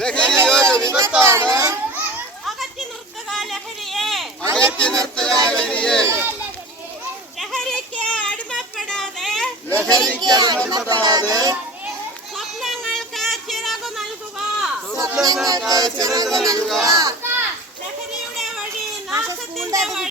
ലഹരി ഒരു വിപത്താണ്. അകറ്റി നിർത്തുക ലഹരിയെ. ലഹരിക്ക് അടിമപ്പെടാതെ സ്വപ്നങ്ങൾക്ക് ചിറകു നൽകുക. ലഹരിയുടെ വഴി നാശത്തിന്റെ വഴി.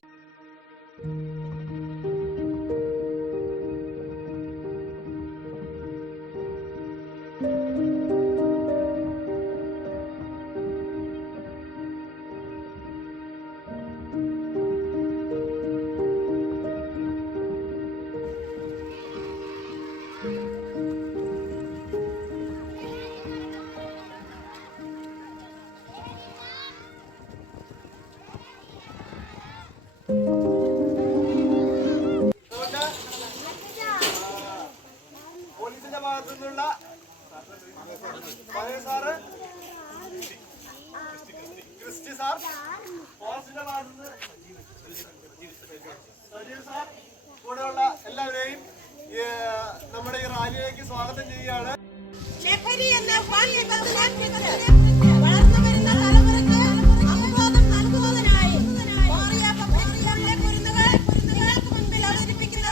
പോലീസിന്റെ ഭാഗത്തു നിന്നുള്ള സാറ്, ക്രിസ്റ്റി സാർ, ഫോറസ്റ്റിന്റെ ഭാഗത്തുനിന്ന് സജീവ് സാർ, കൂടെയുള്ള എല്ലാവരെയും നമ്മുടെ ഈ റാലിയിലേക്ക് സ്വാഗതം ചെയ്യുകയാണ്. ലഹരി എന്ന വളർന്നു വരുന്ന തലമുറയ്ക്ക് അവബോധം നൽകുന്നതിനായി നിങ്ങൾക്ക് മുൻപിൽ അവതരിപ്പിക്കുന്ന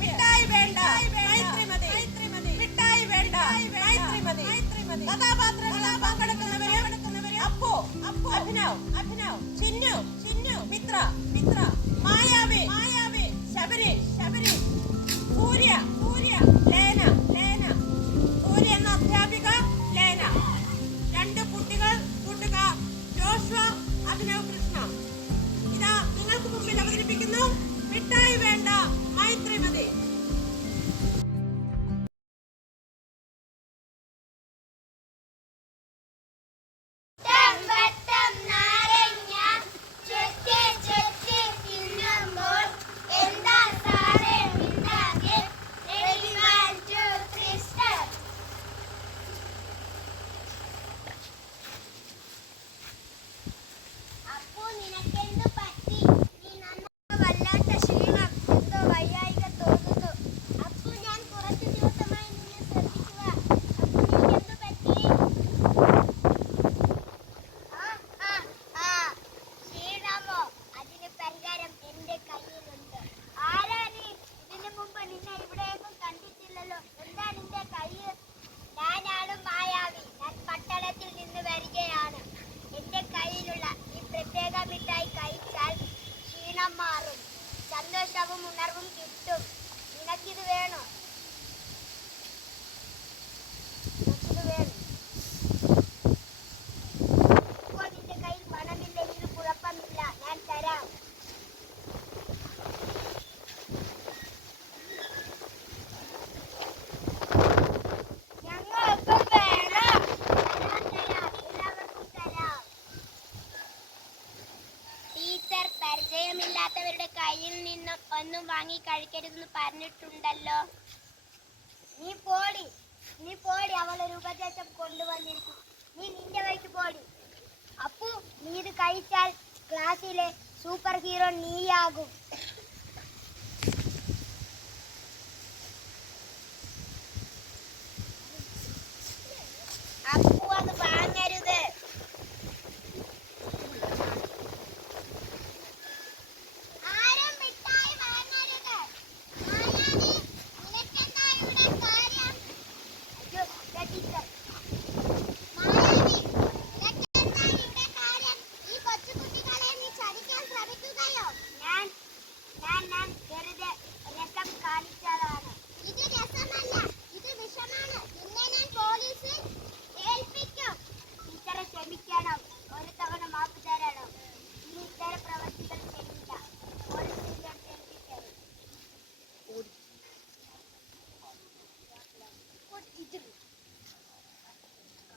മിഠായി വേണ്ട മൈത്രി മതി. മിഠായി വേണ്ട മൈത്രി മതി. കഥാപാത്രങ്ങളിൽ പങ്കെടുക്കുന്നവരെ അപ്പു, അഭിനവ്, ചിന്നു, മിത്ര, മായാവി, ശബരി, സൂര്യ, ലേന, സൂര്യ എന്ന അധ്യാപിക ലേന, 2 കൂട്ടുകാർ ജോഷ്വ, അഭിനവ്, കൃഷ്ണ. ഇതാ നിങ്ങൾക്ക് മുമ്പിൽ അവതരിപ്പിക്കുന്നു മിഠായി വേണ്ട മൈത്രി മതി. സന്തോഷവും ഉണർവും കിട്ടും. നിനക്കിത് വേണോ? ഇപ്പോൾ നിന്റെ കയ്യിൽ പണമില്ലെങ്കിൽ കുഴപ്പമില്ല, ഞാൻ തരാം. ഞങ്ങൾക്കും വേണം. എല്ലാവർക്കും തരാം. ടീച്ചർ പരിചയമില്ലാത്തവരുടെ കയ്യിൽ നിന്നും ഒന്നും വാങ്ങി കഴിക്കരുതെന്ന് പറഞ്ഞിട്ടുണ്ടല്ലോ. നീ പോടി, അവളൊരു ഉപദേശം കൊണ്ടുവന്നിരിക്കും. നീ നിന്റെ വഴിക്ക് പോടി. അപ്പു, നീ ഇത് കഴിച്ചാൽ ക്ലാസ്സിലെ സൂപ്പർ ഹീറോ നീയാകും. അപ്പു, അത് വാങ്ങരുത്.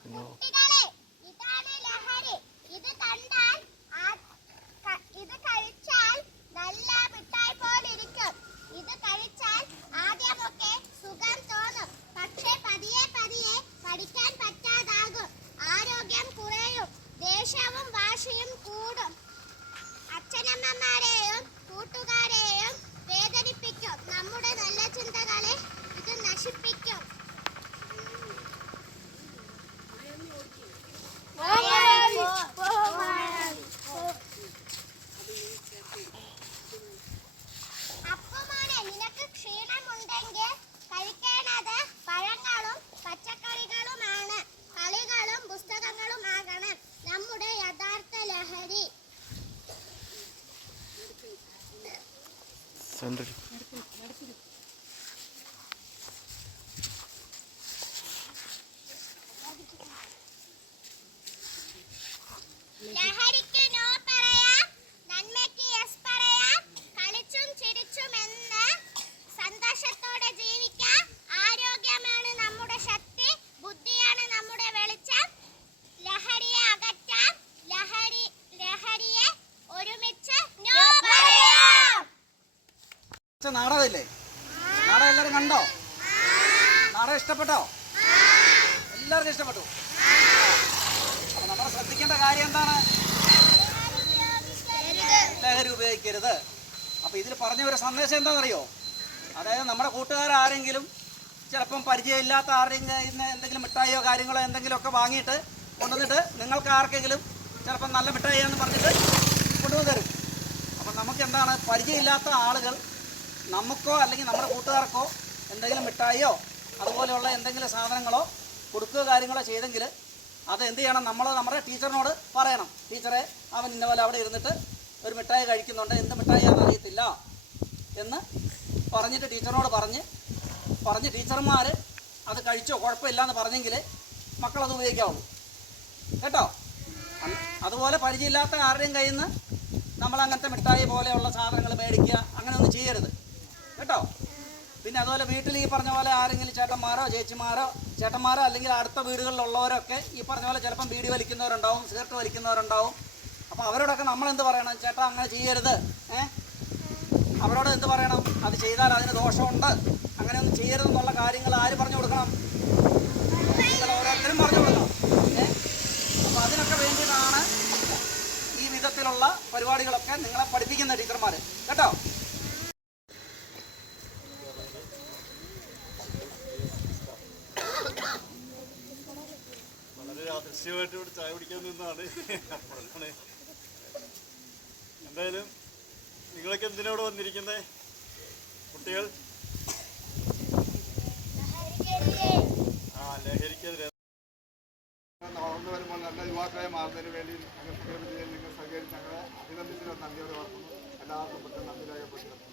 കുട്ടികളെ, ഇതാണ് ലഹരി. ഇത് കണ്ടാൽ ഇത് കഴിച്ചാൽ നല്ല മിഠായി പോലെ ഇരിക്കും. ഇത് കഴിച്ചാൽ ആദ്യമൊക്കെ സുഖം തോന്നും. പക്ഷേ പതിയെ പഠിക്കാൻ പറ്റാതാകും. ആരോഗ്യം കുറയും. ദേഷ്യവും വാശിയും കൂടും. അച്ഛനമ്മമാരെയും കൂട്ടുകാരെയും വേദനിപ്പിക്കും. നമ്മുടെ നല്ല ചിന്തകളെ ഇത് നശിപ്പിക്കും. ലഹരിക്ക് നോ പറയാം, നന്മയ്ക്ക് യെസ് പറയാം, കളിച്ചും ചിരിച്ചും എന്ന് സന്തോഷത്തോടെ ജീവിക്കാം. ആരോഗ്യമാണ് നമ്മുടെ ശക്തി, ബുദ്ധിയാണ് നമ്മുടെ വെളിച്ചം. ലഹരിയെ അകറ്റാം, ലഹരിയെ ഒരുമിച്ച് നോ പറയാം. നാടകമില്ലേ? നാടകം എല്ലാവരും കണ്ടോ? നാടകം ഇഷ്ടപ്പെട്ടോ? എല്ലാവർക്കും ഇഷ്ടപ്പെട്ടു. അപ്പൊ നമ്മൾ ശ്രദ്ധിക്കേണ്ട കാര്യം എന്താണ്? ലഹരി ഉപയോഗിക്കരുത്. അപ്പൊ ഇതിൽ പറഞ്ഞ ഒരു സന്ദേശം എന്താണെന്നറിയോ? അതായത് നമ്മുടെ കൂട്ടുകാരാരെങ്കിലും ചിലപ്പം പരിചയമില്ലാത്ത ആരുടെയും കയ്യിൽ നിന്ന് എന്തെങ്കിലും മിഠായിയോ കാര്യങ്ങളോ എന്തെങ്കിലുമൊക്കെ വാങ്ങിയിട്ട് കൊണ്ടുവന്നിട്ട് നിങ്ങൾക്ക് ആർക്കെങ്കിലും ചിലപ്പം നല്ല മിഠായിയാണെന്ന് പറഞ്ഞിട്ട് കൊണ്ടുവന്ന് തരും. അപ്പം നമുക്ക് എന്താണ്, പരിചയമില്ലാത്ത ആളുകൾ നമുക്കോ അല്ലെങ്കിൽ നമ്മുടെ കൂട്ടുകാർക്കോ എന്തെങ്കിലും മിഠായിയോ അതുപോലെയുള്ള എന്തെങ്കിലും സാധനങ്ങളോ കൊടുക്കുകയോ കാര്യങ്ങളോ ചെയ്തെങ്കിൽ അത് എന്ത് ചെയ്യണം? നമ്മൾ നമ്മുടെ ടീച്ചറിനോട് പറയണം, ടീച്ചറെ അവൻ ഇന്ന പോലെ അവിടെ ഇരുന്നിട്ട് ഒരു മിഠായി കഴിക്കുന്നുണ്ട്, എന്ത് മിഠായിയാണെന്ന് അറിയത്തില്ല എന്ന് പറഞ്ഞിട്ട് ടീച്ചറിനോട് പറഞ്ഞ് ടീച്ചർമാർ അത് കഴിച്ചോ കുഴപ്പമില്ല എന്ന് പറഞ്ഞെങ്കിൽ മക്കളത് ഉപയോഗിക്കാവുള്ളൂ കേട്ടോ. അതുപോലെ പരിചയമില്ലാത്ത ആരുടെയും കയ്യിൽ നിന്ന് നമ്മൾ അങ്ങനത്തെ മിഠായി പോലെയുള്ള സാധനങ്ങൾ മേടിക്കുക അങ്ങനെയൊന്നും ചെയ്യരുത് കേട്ടോ. പിന്നെ അതുപോലെ വീട്ടിൽ ഈ പറഞ്ഞ പോലെ ആരെങ്കിലും ചേട്ടന്മാരോ ചേട്ടന്മാരോ അല്ലെങ്കിൽ അടുത്ത വീടുകളിലുള്ളവരൊക്കെ ഈ പറഞ്ഞ പോലെ ചിലപ്പം ബീഡി വലിക്കുന്നവരുണ്ടാവും, സിഗരറ്റ് വലിക്കുന്നവരുണ്ടാവും. അപ്പോൾ അവരോടൊക്കെ നമ്മളെന്ത് പറയണം? ചേട്ടാ അങ്ങനെ ചെയ്യരുത്, അവരോട് എന്ത് പറയണം? അത് ചെയ്താൽ അതിന് ദോഷമുണ്ട്, അങ്ങനെയൊന്നും ചെയ്യരുതെന്നുള്ള കാര്യങ്ങൾ ആര് പറഞ്ഞു കൊടുക്കണം? നിങ്ങൾ ഓരോരുത്തരും പറഞ്ഞു കൊടുക്കണം. അപ്പോൾ അതിനൊക്കെ വേണ്ടിയിട്ടാണ് ഈ വിധത്തിലുള്ള പരിപാടികളൊക്കെ നിങ്ങളെ പഠിപ്പിക്കുന്ന ടീച്ചർമാർ കേട്ടോ. വളരെ അദൃശ്യമായിട്ട് ഇവിടെ ചായ കുടിക്കാൻ നിന്നാണ്. എന്തായാലും നിങ്ങളൊക്കെ എന്തിനോട് വന്നിരിക്കുന്നേ കുട്ടികൾ? ലഹരിക്കെതിരെ വളർന്നു വരുമ്പോൾ നല്ല യുവാക്കളെ മാറുന്നതിന് വേണ്ടി നിങ്ങൾ സഹകരിച്ച് ഞങ്ങളെ അഭിനന്ദിച്ച് നന്ദിയോടെ ഓർക്കുന്നു. എല്ലാവർക്കും നന്ദി രേഖപ്പെടുത്തുന്നു.